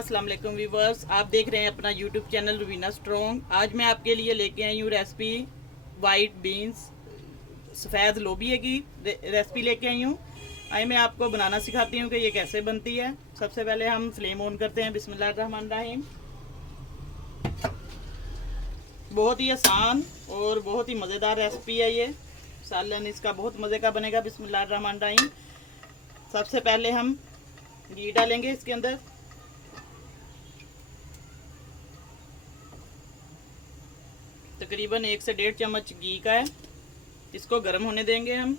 अस्सलाम वालेकुम व्यूवर्स, आप देख रहे हैं अपना यूट्यूब चैनल रुबीना स्ट्रॉन्ग। आज मैं आपके लिए लेके आई हूँ रेसिपी वाइट बीन्स सफ़ेद लोबिया की रेसिपी लेके आई हूँ। आइए मैं आपको बनाना सिखाती हूँ कि ये कैसे बनती है। सबसे पहले हम फ्लेम ऑन करते हैं। बिस्मिल्लाहिर्रहमानिर्रहीम। बहुत ही आसान और बहुत ही मज़ेदार रेसिपी है ये। सालन इसका बहुत मज़े का बनेगा। बिस्मिल्लाहिर्रहमानिर्रहीम। सबसे पहले हम घी डालेंगे इसके अंदर। तकरीबन 1 से 1.5 चम्मच घी का है। इसको गर्म होने देंगे हम।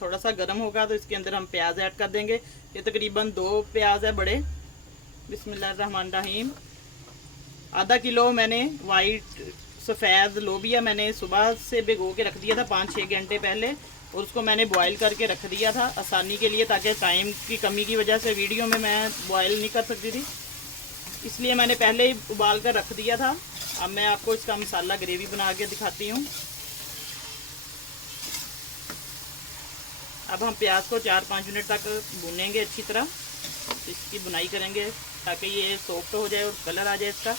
थोड़ा सा गर्म होगा तो इसके अंदर हम प्याज ऐड कर देंगे। ये तकरीबन 2 प्याज है बड़े। बिस्मिल्लाहिर्रहमानिर्रहीम। आधा किलो मैंने वाइट सफ़ेद लोबिया मैंने सुबह से भिगो के रख दिया था 5-6 घंटे पहले, और उसको मैंने बॉईल करके रख दिया था आसानी के लिए, ताकि टाइम की कमी की वजह से वीडियो में मैं बॉईल नहीं कर सकती थी, इसलिए मैंने पहले ही उबाल कर रख दिया था। अब मैं आपको इसका मसाला ग्रेवी बना के दिखाती हूँ। अब हम प्याज को 4-5 मिनट तक भूनेंगे अच्छी तरह। इसकी बुनाई करेंगे ताकि ये सॉफ्ट हो जाए और कलर आ जाए इसका।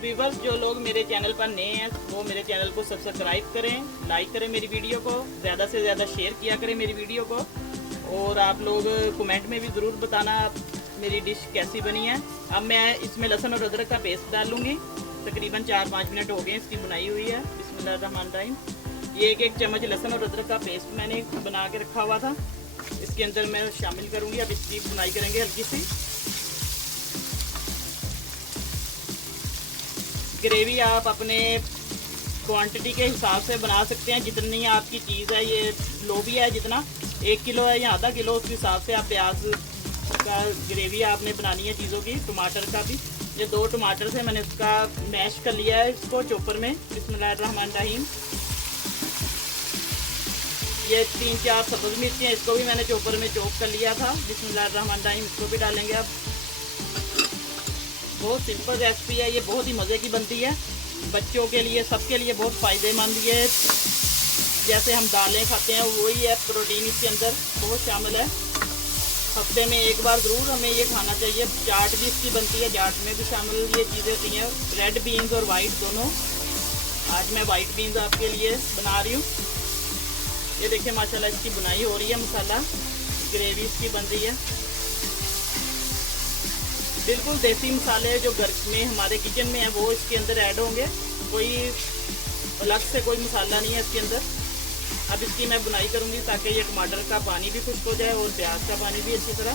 व्यूवर्स, जो लोग मेरे चैनल पर नए हैं वो मेरे चैनल को सब्सक्राइब करें, लाइक करें मेरी वीडियो को, ज़्यादा से ज़्यादा शेयर किया करें मेरी वीडियो को, और आप लोग कमेंट में भी ज़रूर बताना मेरी डिश कैसी बनी है। अब मैं इसमें लहसुन और अदरक का पेस्ट डालूंगी। तकरीबन 4-5 मिनट हो गए इसकी बुनाई हुई है। बिस्मिल्लाहिर्रहमानिर्रहीम। ये 1-1 चम्मच लहसुन और अदरक का पेस्ट मैंने बना के रखा हुआ था, इसके अंदर मैं शामिल करूँगी। अब इसकी बुनाई करेंगे हल्की सी। ग्रेवी आप अपने क्वांटिटी के हिसाब से बना सकते हैं। जितनी आपकी चीज़ है, ये लोबिया है जितना 1 किलो है या आधा किलो, उस हिसाब से आप प्याज का ग्रेवी आपने बनानी है चीज़ों की। टमाटर का भी, ये 2 टमाटर से मैंने इसका मैश कर लिया है इसको चॉपर में। बिस्मिल्लाहिर्रहमानिर्रहीम। ये 3-4 सब्ज़ मिर्ची हैं, इसको भी मैंने चॉपर में चॉप कर लिया था। बिस्मिल्लाहिर्रहमानिर्रहीम। इसको भी डालेंगे अब। बहुत सिंपल रेसिपी है ये, बहुत ही मज़े की बनती है। बच्चों के लिए, सबके लिए बहुत फ़ायदेमंद ये। जैसे हम दालें खाते हैं वही है, प्रोटीन इसके अंदर बहुत शामिल है। हफ्ते में 1 बार ज़रूर हमें ये खाना चाहिए। चाट भी इसकी बनती है, चाट में भी शामिल ये चीज़ें होती हैं, रेड बीन्स और वाइट दोनों। आज मैं वाइट बीन्स आपके लिए बना रही हूँ। ये देखिए माशाल्लाह इसकी बुनाई हो रही है, मसाला ग्रेवी इसकी बन रही है। बिल्कुल देसी मसाले जो घर में हमारे किचन में है वो इसके अंदर ऐड होंगे। कोई अलग से कोई मसाला नहीं है इसके अंदर। अब इसकी मैं बुनाई करूँगी ताकि ये टमाटर का पानी भी खुश्क हो जाए और प्याज का पानी भी अच्छी तरह।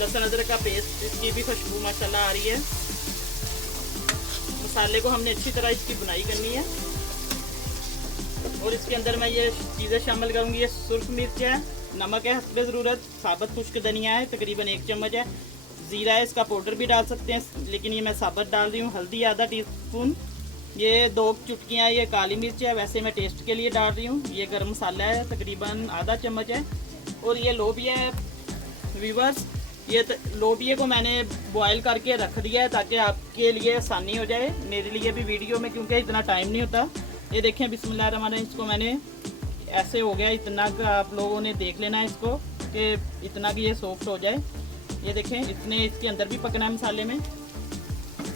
लहसुन अदरक का पेस्ट, इसकी भी खुशबू माशाल्लाह आ रही है। मसाले को हमने अच्छी तरह इसकी बुनाई करनी है, और इसके अंदर मैं ये चीज़ें शामिल करूँगी। ये सुर्ख मिर्च है, नमक है हस्बे ज़रूरत, साबुत खुश्क धनिया है तकरीबन 1 चम्मच है, ज़ीरा है, इसका पाउडर भी डाल सकते हैं लेकिन ये मैं साबुत डाल रही हूँ। हल्दी आधा टीस्पून, ये 2 चुटकियाँ ये काली मिर्च है, वैसे मैं टेस्ट के लिए डाल रही हूँ। ये गरम मसाला है तकरीबन आधा चम्मच है, और ये लोबिया है व्यूवर्स। ये लोबिया को मैंने बॉयल करके रख दिया है ताकि आपके लिए आसानी हो जाए, मेरे लिए भी वीडियो में, क्योंकि इतना टाइम नहीं होता। ये देखें बिस्मिल्लाहिर्रहमानिर्रहीम। इसको मैंने ऐसे हो गया इतना का, आप लोगों ने देख लेना है इसको कि इतना कि ये सॉफ्ट हो जाए। ये देखें इतने इसके अंदर भी पकना है मसाले में।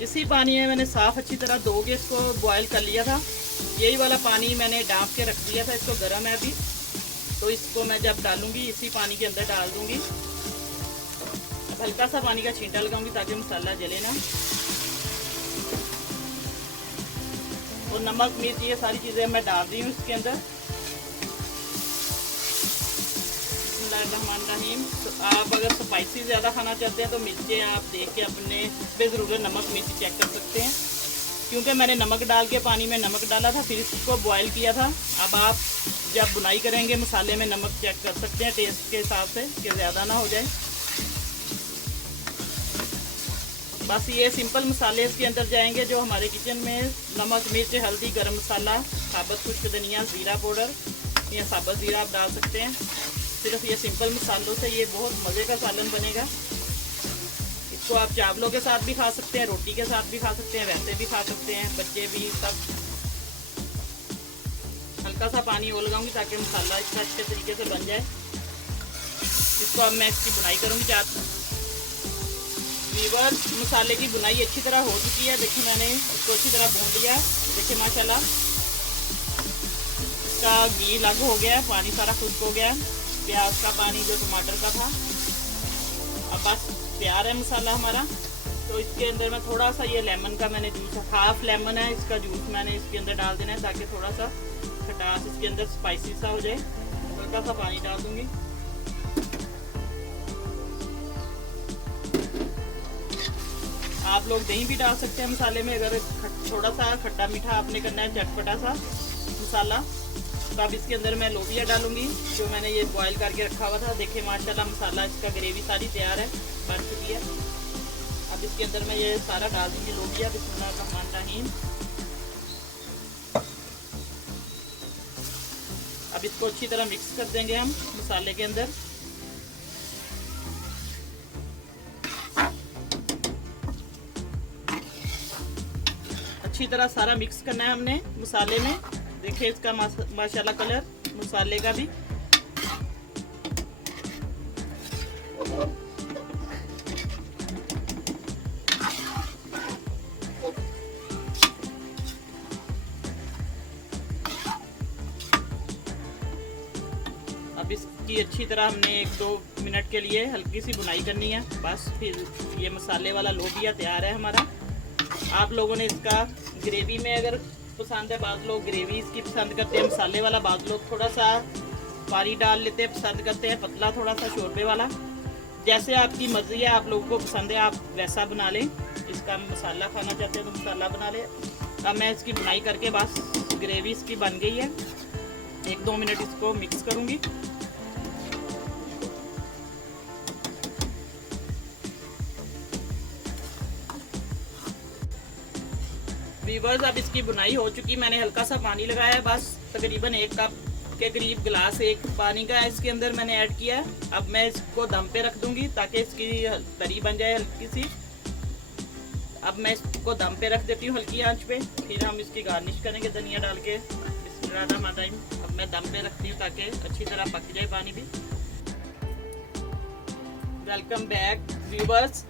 इसी पानी में मैंने साफ़ अच्छी तरह धो के इसको बॉयल कर लिया था। यही वाला पानी मैंने डाँप के रख दिया था, इसको गर्म है अभी, तो इसको मैं जब डालूंगी इसी पानी के अंदर डाल दूंगी। अब हल्का सा पानी का छींटा लगाऊंगी ताकि मसाला जले ना। और नमक मिर्च ये सारी चीज़ें मैं डाल रही हूँ इसके अंदर। बिस्मिल्लाहिर्रहमानिर्रहीम। तो आप अगर स्पाइसी ज़्यादा खाना चाहते हैं तो मिर्चें आप देख के अपने बेज़रूरत नमक मिर्च चेक कर सकते हैं, क्योंकि मैंने नमक डाल के पानी में नमक डाला था, फिर इसको बॉयल किया था। अब आप जब बुनाई करेंगे मसाले में नमक चेक कर सकते हैं टेस्ट के हिसाब से कि ज़्यादा ना हो जाए। बस ये सिंपल मसाले इसके अंदर जाएंगे जो हमारे किचन में नमक मिर्च हल्दी गरम मसाला साबुत खुश्क धनिया ज़ीरा पाउडर या साबुत ज़ीरा आप डाल सकते हैं। सिर्फ ये सिंपल मसालों से ये बहुत मज़े का सालन बनेगा। इसको आप चावलों के साथ भी खा सकते हैं, रोटी के साथ भी खा सकते हैं, वैसे भी खा सकते हैं, बच्चे भी सब। हल्का सा और लगाऊंगी ताकि मसाला इसका अच्छे तरीके से बन जाए। इसको अब मैं इसकी बुनाई करूंगी। वीवर्स, मसाले की बुनाई अच्छी तरह हो चुकी है। देखिए मैंने इसको अच्छी तरह भून लिया। देखिए माशाल्लाह इसका घी अलग हो गया, पानी सारा खुश्क हो गया, प्याज का पानी जो टमाटर का था। अब बस तैयार है मसाला हमारा। तो इसके अंदर मैं थोड़ा सा ये लेमन का मैंने जूस, हाफ लेमन है इसका जूस, मैंने इसके अंदर डाल देना है ताकि थोड़ा सा खटास इसके अंदर स्पाइसी सा हो जाए। हल्का सा पानी डाल दूंगी। आप लोग दही भी डाल सकते हैं मसाले में, अगर थोड़ा सा खट्टा मीठा आपने करना है, चटपटा सा मसाला। तो अब इसके अंदर मैं लोबिया डालूंगी जो मैंने ये बॉईल करके रखा हुआ था। देखिए माशाल्लाह मसाला इसका ग्रेवी सारी तैयार है, बन चुकी है। अब इसके अंदर मैं ये सारा डाल दूंगी लोबिया। बिस्मिल्लाहिर्रहमानिर्रहीम। अब इसको अच्छी तरह मिक्स कर देंगे हम मसाले के अंदर। अच्छी तरह सारा मिक्स करना है हमने मसाले में। देखिए इसका माशाल्लाह कलर मसाले का भी। अब इसकी अच्छी तरह हमने 1-2 मिनट के लिए हल्की सी बुनाई करनी है बस। फिर ये मसाले वाला लोबिया तैयार है हमारा। आप लोगों ने इसका ग्रेवी में अगर पसंद है, बाद लोग ग्रेवी इसकी पसंद करते हैं मसाले वाला, बाद लोग थोड़ा सा पानी डाल लेते हैं, पसंद करते हैं पतला थोड़ा सा शोरबे वाला। जैसे आपकी मर्जी है, आप लोगों को पसंद है आप वैसा बना लें। इसका मसाला खाना चाहते हैं तो मसाला बना लें। अब मैं इसकी बुनाई करके बस ग्रेवी इसकी बन गई है। 1-2 मिनट इसको मिक्स करूँगी। वीवर्स, अब इसकी बुनाई हो चुकी। मैंने हल्का सा पानी लगाया है, बस तकरीबन 1 कप के करीब गिलास 1 पानी का इसके अंदर मैंने ऐड किया है। अब मैं इसको दम पे रख दूंगी ताकि इसकी तरी बन जाए हल्की सी। अब मैं इसको दम पे रख देती हूँ हल्की आंच पे। फिर हम इसकी गार्निश करेंगे धनिया डाल के। बिस्मिल्लाहिर्रहमानिर्रहीम। अब मैं दम पे रखती हूँ ताकि अच्छी तरह पक जाए पानी भी। वेलकम बैक वीवर्स,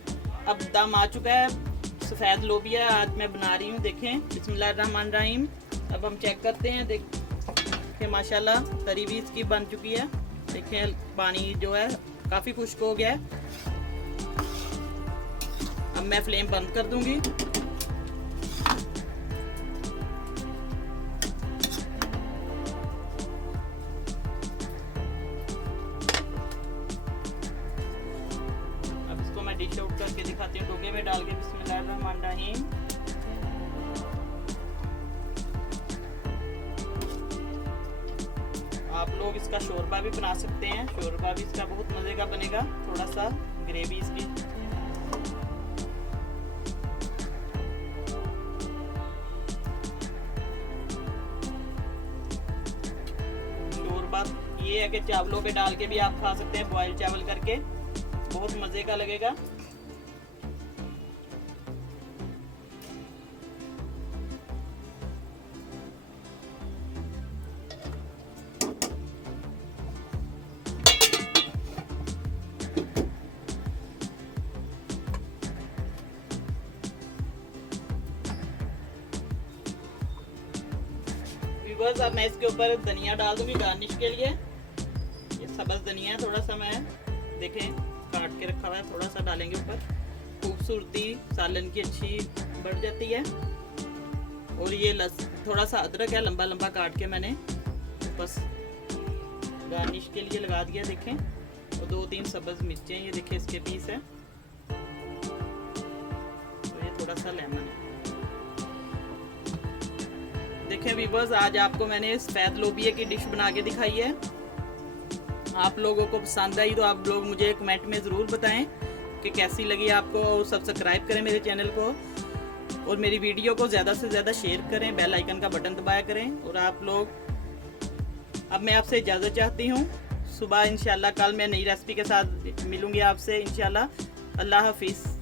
अब दम आ चुका है। सफ़ेद लोबिया आज मैं बना रही हूँ। देखें बिस्मिल्लाहिर्रहमानिर्रहीम। अब हम चेक करते हैं। देखिए माशाल्लाह तरी भी इसकी बन चुकी है। देखें पानी जो है काफ़ी खुश्क हो गया है। अब मैं फ्लेम बंद कर दूंगी। अब इसको मैं डिश आउट करके दिखाती हूँ डोगे में डाल के। बिस्मिल्लाहिर्रहमानिर्रहीम। आप लोग इसका शोरबा भी बना सकते हैं। शोरबा भी इसका बहुत मजे का बनेगा, थोड़ा सा ग्रेवी इसकी। शोरबा ये है कि चावलों पे डाल के भी आप खा सकते हैं, बॉयल चावल करके, बहुत मजे का लगेगा। बस अब मैं इसके ऊपर धनिया डाल दूंगी गार्निश के लिए। ये सब्ज़ धनिया है, थोड़ा सा मैं देखें काट के रखा हुआ है, थोड़ा सा डालेंगे ऊपर। खूबसूरती सालन की अच्छी बढ़ जाती है। और ये थोड़ा सा अदरक है, लंबा लंबा काट के मैंने बस गार्निश के लिए लगा दिया। देखें, और 2-3 सब्ज़ मिर्चें, ये देखें इसके पीस है। तो ये थोड़ा सा लेमन है। देखिए वीवर्स, आज आपको मैंने सफ़ेद लोबिया की डिश बना के दिखाई है। आप लोगों को पसंद आई तो आप लोग मुझे कमेंट में ज़रूर बताएं कि कैसी लगी आपको। और सब्सक्राइब करें मेरे चैनल को, और मेरी वीडियो को ज़्यादा से ज़्यादा शेयर करें, बेल आइकन का बटन दबाया करें। और आप लोग, अब मैं आपसे इजाज़त चाहती हूँ। सुबह इंशाल्लाह कल मैं नई रेसिपी के साथ मिलूँगी आपसे इंशाल्लाह। अल्लाह हाफिज़।